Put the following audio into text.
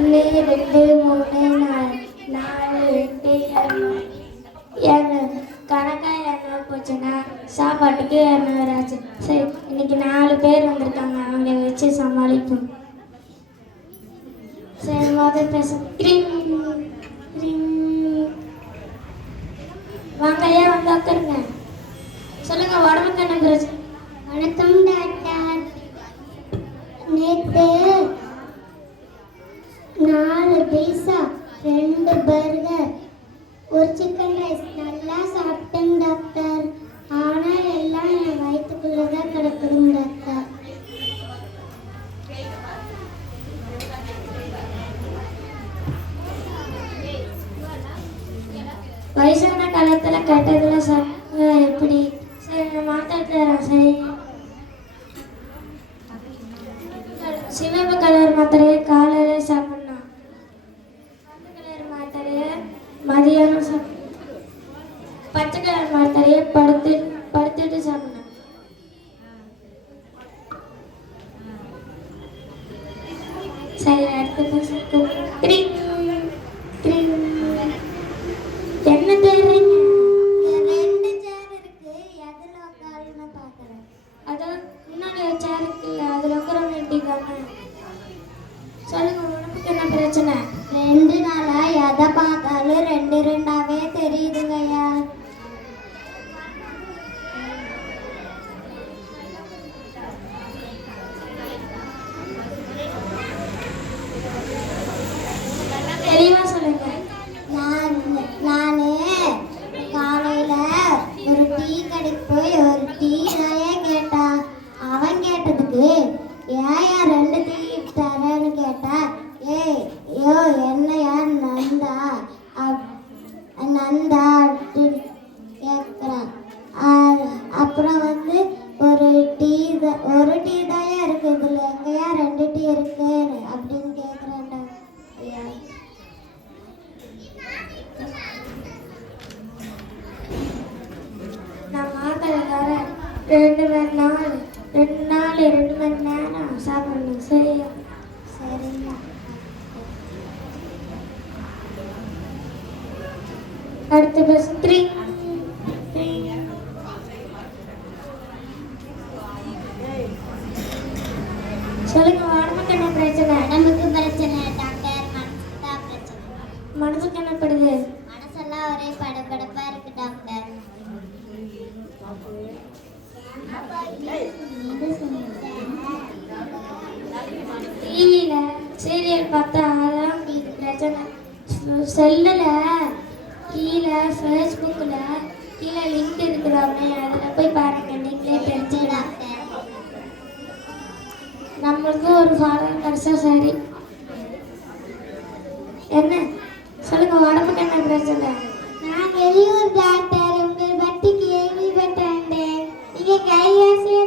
ஒன்று ரெண்டு மூணு நாலு நாலு எட்டு இரநூறு கணக்காக இரநூறு போச்சுன்னா சாப்பாட்டுக்கு 200 ஆச்சு. சரி, இன்னைக்கு 4 பேர் வந்திருக்காங்க, அவங்க வச்சு சமாளிப்போம். சரி, முதல் பேச வாங்க ஐயா, வந்து உட்காருங்க. சொல்லுங்க, உடம்புக்கு என்ன பிரச்சனை? வணக்கம் டாக்டர். நேற்று 4 பீஸா 2 பர்கர் ஒரு சிக்கன் ரைஸ் நல்லா சாப்பிட்டேன் டாக்டர். ஆனால் எல்லாம் என் வயிற்றுக்குள்ளதான் கிடக்குதுங்க டாக்டர். வயசான காலத்தில் கெட்டதில் சாப்பிட்டா எப்படி? சரி, நான் மாத்திரம். சரி, சிவப்பு கலர் மாத்திரையை காலையில் சாப்பிட்ணும், கருப்பு கலர் மாத்திரையை மதியானம் சாப்பிடணும், பச்சை கலர் மாத்திரையை படுத்துட்டு சாப்பிடணும். சரி, அடுத்த என்ன தேடுறீங்க? 2 சேர் இருக்கு, எதில் உட்காருன்னு பார்க்குறேன். அதான் முன்னாடி சேர் இருக்குல்ல, அதில் உட்கார வேண்டியதானே. சொல்லுங்க, உடம்புக்கு என்ன பிரச்சனை? 2 நாளா எதை பார்த்தாலும் 2 2ஆவே தெரியுதுங்கய்யா. தெளிவா சொல்லுங்க. நான் காலையில ஒரு டீ கடைக்கு போய் ஒரு டீ நாயே கேட்டா. அவன் கேட்டதுக்கு ஏயா 2 டீ தரேன்னு கேட்டா. யோ என்னையா நந்தா நந்தா அப்படின்னு கேட்குறான். அப்புறம் வந்து ஒரு டீ தாயா இருக்கு, இதில் எங்கேயா 2 டீ இருக்கு அப்படின்னு கேட்குறேன்டா. நான் மாத்திரை தரேன், 2 மணி நேரம் சாப்பிடணும். சரியா? சரிங்க. அடுத்த பஸ் 3. சொல்லுங்க, உடம்புக்கு என்ன பிரச்சனை? உடம்புக்கு பிரச்சனை டாக்டர், மனசுக்கு தான் பிரச்சனை. மனசுக்கு என்ன படுது? மனசெல்லாம் ஒரே படபடப்பா இருக்கு டாக்டர். டிவியில சீரியல் பார்த்தா அதான் இது பிரச்சனை. செல்லில் கீழே ஃபேஸ்புக்கில் கீழே லிங்க் இருக்குதாமே, அதில் போய் பாருங்க, நீங்களே தெரிஞ்சுக்கலாம். நம்மளுக்கு ஒரு ஃபாலோவர் கிடைச்சா சரி. என்ன சொல்லுங்க, உடம்புக்கு என்ன பிரச்சனை? நான் வெளியூர் டாக்டர், உங்கள் பட்டி கேள்விப்பட்டேன். நீங்க கையாசிய